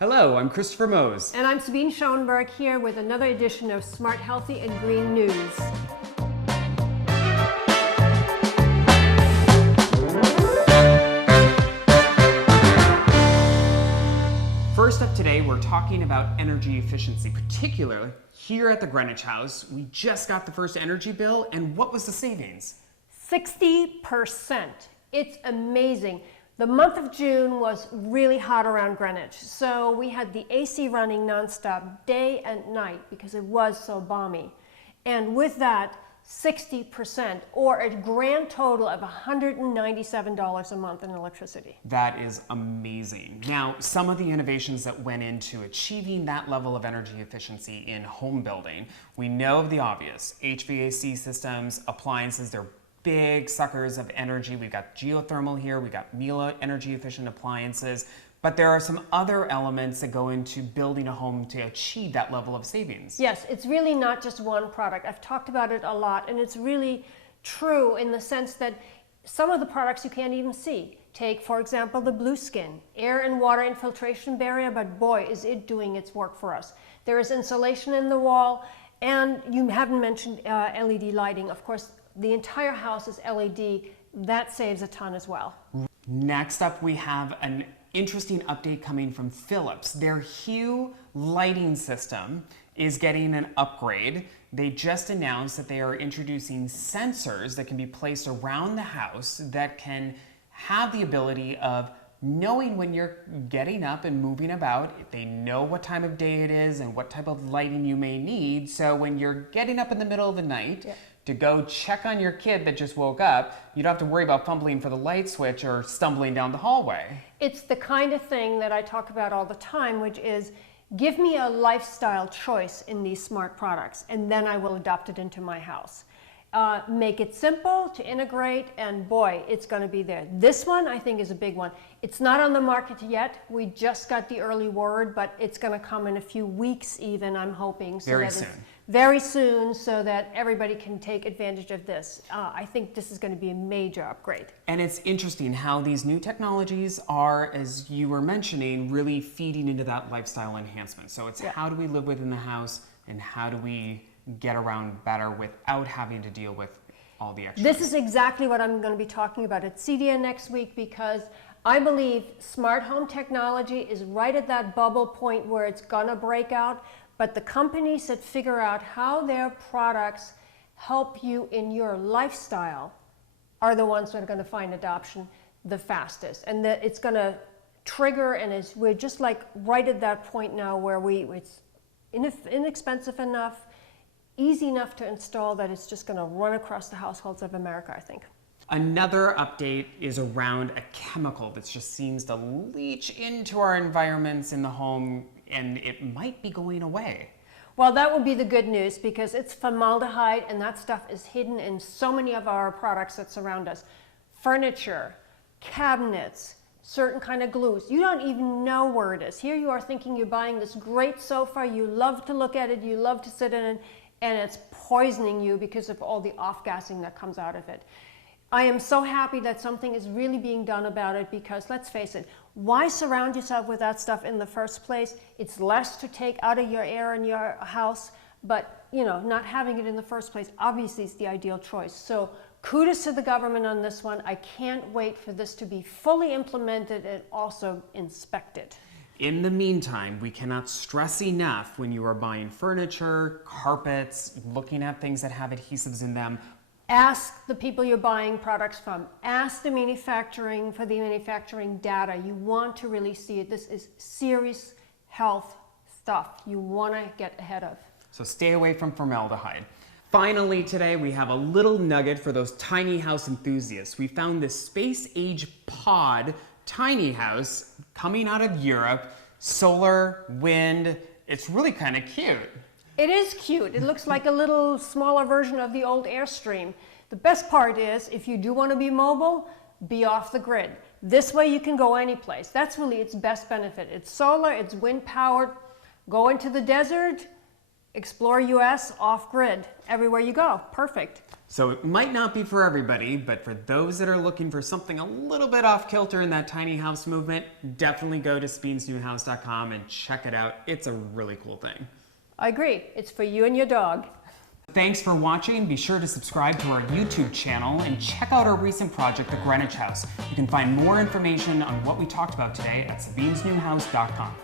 Hello, I'm Christopher Mose. And I'm Sabine Schoenberg here with another edition of Smart, Healthy, and Green News. First up today, we're talking about energy efficiency, particularly here at the Greenwich House. We just got the first energy bill, and what was the savings? 60%. It's amazing. The month of June was really hot around Greenwich, so we had the AC running nonstop day and night because it was so balmy. And with that, 60%, or a grand total of $197 a month in electricity. That is amazing. Now, some of the innovations that went into achieving that level of energy efficiency in home building, we know of the obvious. HVAC systems, appliances, they're big suckers of energy. We've got geothermal here, we've got Miele energy efficient appliances, but there are some other elements that go into building a home to achieve that level of savings. Yes, it's really not just one product. I've talked about it a lot, and it's really true in the sense that some of the products you can't even see. Take, for example, the Blue Skin, air and water infiltration barrier, but boy, is it doing its work for us. There is insulation in the wall, and you haven't mentioned LED lighting. Of course, the entire house is LED. That saves a ton as well. Next up, we have an interesting update coming from Philips. Their HUE lighting system is getting an upgrade. They just announced that they are introducing sensors that can be placed around the house that can have the ability of knowing when you're getting up and moving about. They know what time of day it is and what type of lighting you may need. So when you're getting up in the middle of the night, to go check on your kid that just woke up, you don't have to worry about fumbling for the light switch or stumbling down the hallway. It's the kind of thing that I talk about all the time, which is give me a lifestyle choice in these smart products, and then I will adopt it into my house. Make it simple to integrate, and boy, it's going to be there. This one, I think, is a big one. It's not on the market yet. We just got the early word, but it's going to come in a few weeks even, I'm hoping. So very soon. Very soon, so that everybody can take advantage of this. I think this is going to be a major upgrade. And it's interesting how these new technologies are, as you were mentioning, really feeding into that lifestyle enhancement. So it's how do we live within the house, and how do we get around better without having to deal with all the extras. This is exactly what I'm going to be talking about at CDN next week, because I believe smart home technology is right at that bubble point where it's going to break out. But the companies that figure out how their products help you in your lifestyle are the ones that are going to find adoption the fastest. And that it's going to trigger, and we're just like right at that point now where it's inexpensive enough, easy enough to install, that it's just going to run across the households of America, I think. Another update is around a chemical that just seems to leach into our environments in the home, and it might be going away. Well, that would be the good news, because it's formaldehyde, and that stuff is hidden in so many of our products that surround us. Furniture, cabinets, certain kind of glues. You don't even know where it is. Here you are thinking you're buying this great sofa, you love to look at it, you love to sit in it, and it's poisoning you because of all the off-gassing that comes out of it. I am so happy that something is really being done about it, because let's face it, why surround yourself with that stuff in the first place? It's less to take out of your air in your house, but not having it in the first place obviously is the ideal choice. So kudos to the government on this one. I can't wait for this to be fully implemented and also inspected. In the meantime, we cannot stress enough, when you are buying furniture, carpets, looking at things that have adhesives in them, ask the people you're buying products from. Ask the manufacturing for the manufacturing data. You want to really see it. This is serious health stuff you want to get ahead of. So stay away from formaldehyde. Finally today, we have a little nugget for those tiny house enthusiasts. We found this space-age pod tiny house coming out of Europe, solar, wind. It's really kind of cute. It is cute. It looks like a little smaller version of the old Airstream. The best part is, if you do want to be mobile, be off the grid. This way you can go any place. That's really its best benefit. It's solar, it's wind powered. Go into the desert, Explore US off-grid, everywhere you go. Perfect. So it might not be for everybody, but for those that are looking for something a little bit off kilter in that tiny house movement, definitely go to sabinesnewhouse.com and check it out. It's a really cool thing. I agree. It's for you and your dog. Thanks for watching. Be sure to subscribe to our YouTube channel and check out our recent project, the Greenwich House. You can find more information on what we talked about today at sabinesnewhouse.com.